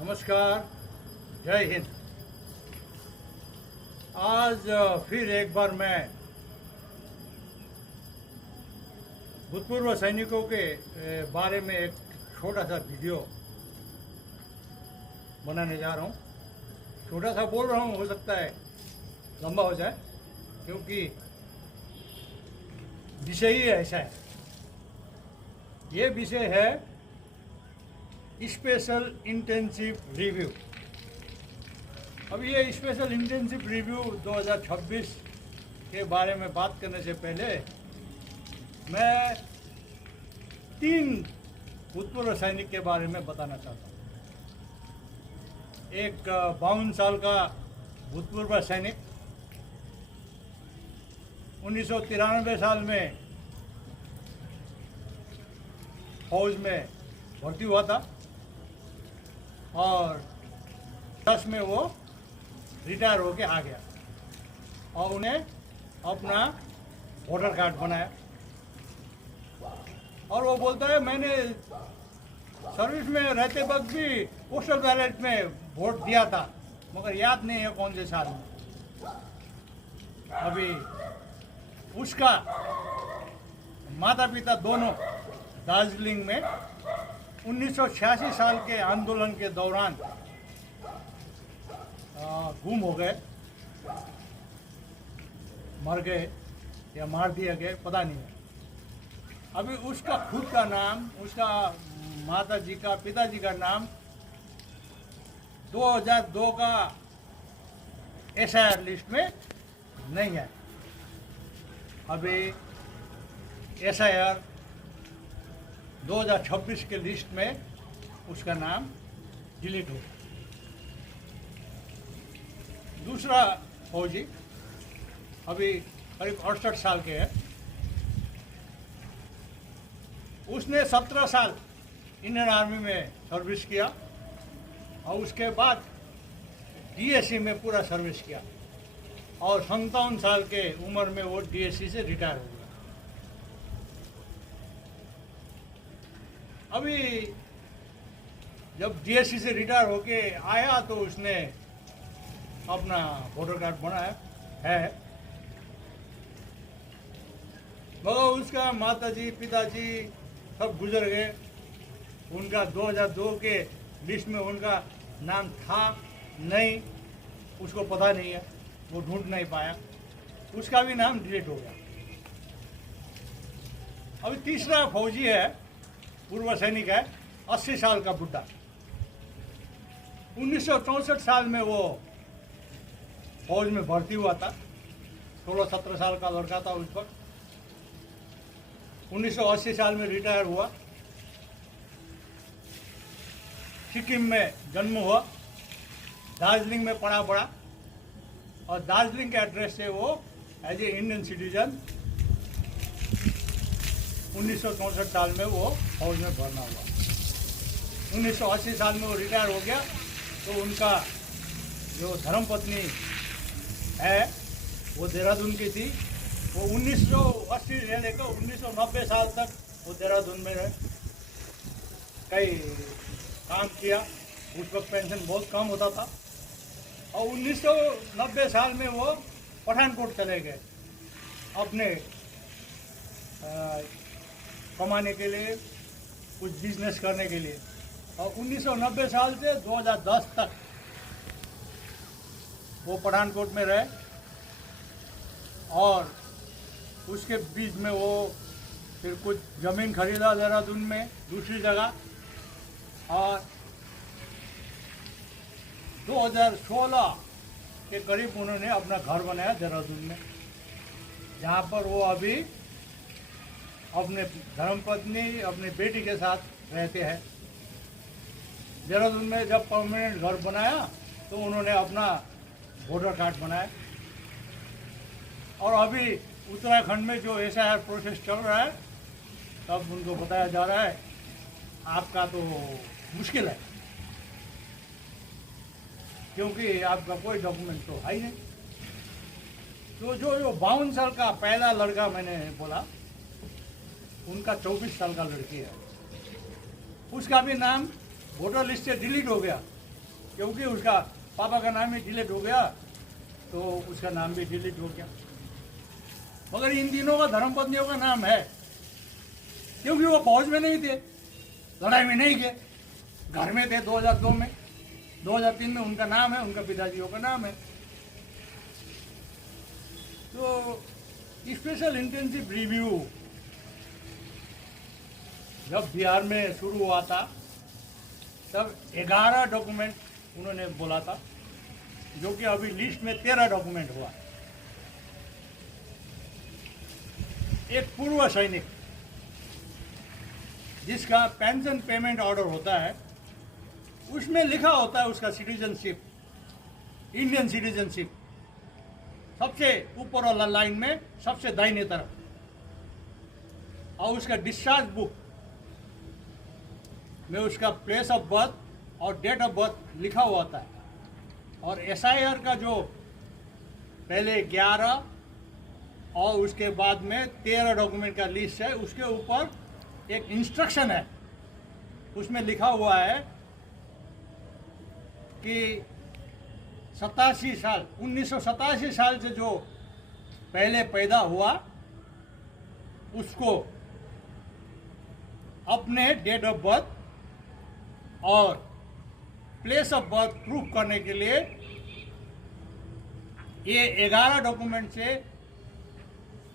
नमस्कार, जय हिंद। आज फिर एक बार मैं भूतपूर्व सैनिकों के बारे में एक छोटा सा वीडियो बनाने जा रहा हूँ। छोटा सा बोल रहा हूँ, हो सकता है लंबा हो जाए, क्योंकि विषय ही ऐसा है। ये विषय है स्पेशल इंटेंसिव रिव्यू। अब ये स्पेशल इंटेंसिव रिव्यू 2026 के बारे में बात करने से पहले मैं 3 भूतपूर्व सैनिक के बारे में बताना चाहता हूँ। एक 52 साल का भूतपूर्व सैनिक 1993 साल में फौज में भर्ती हुआ था और 10 में वो रिटायर होके आ गया और उन्हें अपना वोटर कार्ड बनाया। और वो बोलता है, मैंने सर्विस में रहते वक्त भी पोस्टल बैलेट में वोट दिया था, मगर याद नहीं है कौन से साल में। अभी उसका माता पिता दोनों दार्जिलिंग में 1986 साल के आंदोलन के दौरान गुम हो गए, मर गए या मार दिए गए, पता नहीं है। अभी उसका खुद का नाम, उसका माता जी का, पिताजी का नाम 2002 का SIR लिस्ट में नहीं है। अभी SIR 2026 के लिस्ट में उसका नाम डिलीट हो गया। दूसरा फौजी अभी करीब 68 साल के है। उसने 17 साल इंडियन आर्मी में सर्विस किया और उसके बाद DSC में पूरा सर्विस किया और 57 साल के उम्र में वो DSC से रिटायर हो गया। अभी जब DSC से रिटायर होके आया तो उसने अपना वोटर कार्ड बनाया है, मगर उसका माताजी पिताजी सब गुजर गए। उनका 2002 के लिस्ट में उनका नाम था नहीं, उसको पता नहीं है, वो ढूंढ नहीं पाया, उसका भी नाम डिलीट हो गया। अभी तीसरा फौजी है, पूर्व सैनिक है, 80 साल का बुड्ढा। 1964 साल में वो फौज में भर्ती हुआ था, 16-17 साल का लड़का था उस वक्त। 1980 साल में रिटायर हुआ। सिक्किम में जन्म हुआ, दार्जिलिंग में पढ़ा बड़ा और दार्जिलिंग के एड्रेस से वो एज ए इंडियन सिटीजन 1964 साल में वो फौज में भरना हुआ। 1980 साल में वो रिटायर हो गया तो उनका जो धर्मपत्नी है वो देहरादून की थी। वो 1980 से लेकर 1990 साल तक वो देहरादून में रहे, कई काम किया। उस वक्त पेंशन बहुत कम होता था और 1990 साल में वो पठानकोट चले गए अपने कमाने के लिए, कुछ बिजनेस करने के लिए। और 1990 साल से 2010 तक वो पठानकोट में रहे और उसके बीच में वो फिर कुछ ज़मीन खरीदा देहरादून में दूसरी जगह और 2016 के करीब उन्होंने अपना घर बनाया देहरादून में, जहाँ पर वो अभी अपने धर्मपत्नी अपनी बेटी के साथ रहते हैं। देहरादून में जब परमानेंट घर बनाया तो उन्होंने अपना वोटर कार्ड बनाया और अभी उत्तराखंड में जो SIR प्रोसेस चल रहा है तब उनको बताया जा रहा है आपका तो मुश्किल है, क्योंकि आपका कोई डॉक्यूमेंट तो है ही नहीं। तो जो 52 साल का पहला लड़का मैंने बोला, उनका 24 साल का लड़की है, उसका भी नाम वोटर लिस्ट से डिलीट हो गया क्योंकि उसका पापा का नाम ही डिलीट हो गया तो उसका नाम भी डिलीट हो गया। मगर इन तीनों का धर्मपत्नियों का नाम है, क्योंकि वो फौज में नहीं थे, लड़ाई में नहीं गए, घर में थे 2002 में, 2003 में उनका नाम है, उनका पिताजियों का नाम है। तो स्पेशल इंटेंसिव रिव्यू जब बिहार में शुरू हुआ था तब 11 डॉक्यूमेंट उन्होंने बोला था, जो कि अभी लिस्ट में 13 डॉक्यूमेंट हुआ। एक पूर्व सैनिक जिसका पेंशन पेमेंट ऑर्डर होता है, उसमें लिखा होता है उसका सिटीजनशिप, इंडियन सिटीजनशिप, सबसे ऊपर वाला लाइन में सबसे दाहिने तरफ, और उसका डिस्चार्ज बुक में उसका प्लेस ऑफ बर्थ और डेट ऑफ बर्थ लिखा हुआ होता है। और एसआईआर का जो पहले 11 और उसके बाद में 13 डॉक्यूमेंट का लिस्ट है, उसके ऊपर एक इंस्ट्रक्शन है, उसमें लिखा हुआ है कि 1987 साल से जो पहले पैदा हुआ उसको अपने डेट ऑफ बर्थ और प्लेस ऑफ बर्थ प्रूफ करने के लिए ये 11 डॉक्यूमेंट से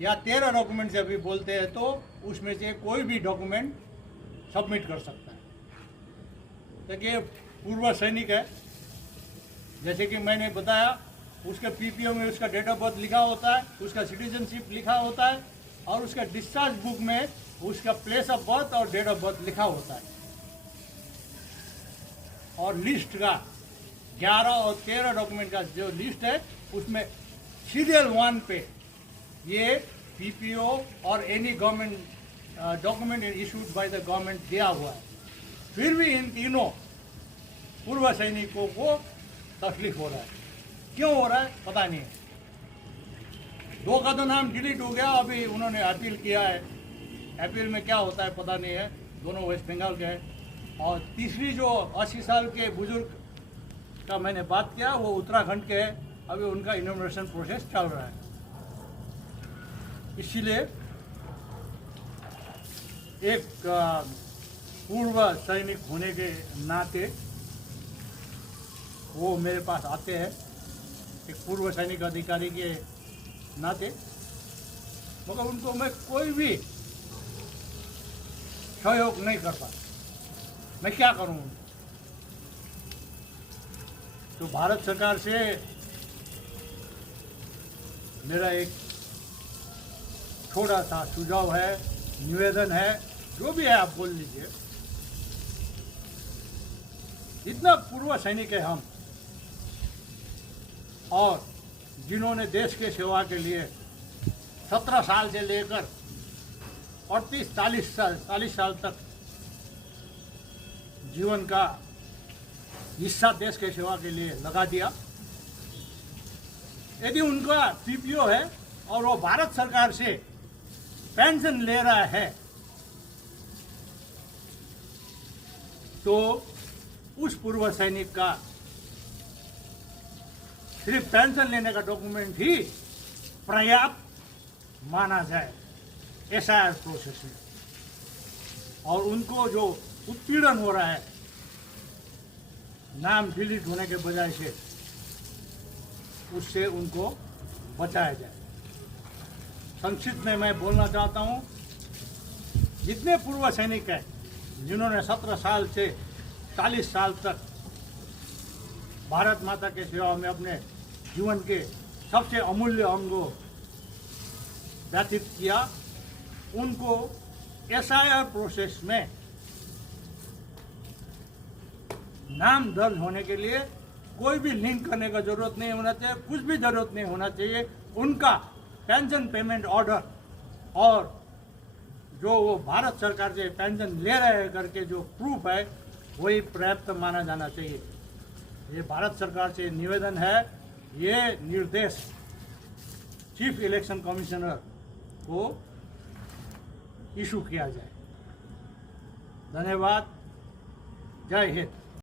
या 13 डॉक्यूमेंट से अभी बोलते हैं तो उसमें से कोई भी डॉक्यूमेंट सबमिट कर सकता है। देखिए पूर्व सैनिक है, जैसे कि मैंने बताया, उसके पीपीओ में उसका डेट ऑफ बर्थ लिखा होता है, उसका सिटीजनशिप लिखा होता है और उसका डिस्चार्ज बुक में उसका प्लेस ऑफ बर्थ और डेट ऑफ बर्थ लिखा होता है। और लिस्ट का 11 और 13 डॉक्यूमेंट का जो लिस्ट है उसमें सीरियल 1 पे ये पीपीओ और any government document issued by the government दिया हुआ है। फिर भी इन तीनों पूर्व सैनिकों को तकलीफ हो रहा है। क्यों हो रहा है पता नहीं है। 2 का तो नाम डिलीट हो गया, अभी उन्होंने अपील किया है, अपील में क्या होता है पता नहीं है, दोनों वेस्ट बंगाल के हैं। और तीसरी जो 80 साल के बुजुर्ग का मैंने बात किया वो उत्तराखंड के हैं, अभी उनका इनोमिनेशन प्रोसेस चल रहा है। इसीलिए एक पूर्व सैनिक होने के नाते वो मेरे पास आते हैं, एक पूर्व सैनिक अधिकारी के नाते, मगर उनको मैं कोई भी सहयोग नहीं कर पाता। मैं क्या करूं? तो भारत सरकार से मेरा एक छोटा सा सुझाव है, निवेदन है, जो भी है आप बोल लीजिए। जितना पूर्व सैनिक है हम, और जिन्होंने देश के सेवा के लिए 17 साल से लेकर 40 साल तक जीवन का हिस्सा देश के सेवा के लिए लगा दिया, यदि उनका पीपीओ है और वो भारत सरकार से पेंशन ले रहा है तो उस पूर्व सैनिक का सिर्फ पेंशन लेने का डॉक्यूमेंट ही पर्याप्त माना जाए एसआईआर प्रोसेस में। और उनको जो उत्पीड़न हो रहा है नाम डिलीट होने के बजाय से, उससे उनको बचाया जाए। संक्षिप्त में मैं बोलना चाहता हूं, जितने पूर्व सैनिक हैं जिन्होंने 17 साल से 40 साल तक भारत माता के सेवा में अपने जीवन के सबसे अमूल्य अंगों व्यतीत किया, उनको एसआईआर प्रोसेस में नाम दर्ज होने के लिए कोई भी लिंक करने का जरूरत नहीं होना चाहिए, कुछ भी जरूरत नहीं होना चाहिए। उनका पेंशन पेमेंट ऑर्डर और जो वो भारत सरकार से पेंशन ले रहे हैं करके जो प्रूफ है वही पर्याप्त माना जाना चाहिए। ये भारत सरकार से निवेदन है, ये निर्देश चीफ इलेक्शन कमिश्नर को इशू किया जाए। धन्यवाद। जय हिंद।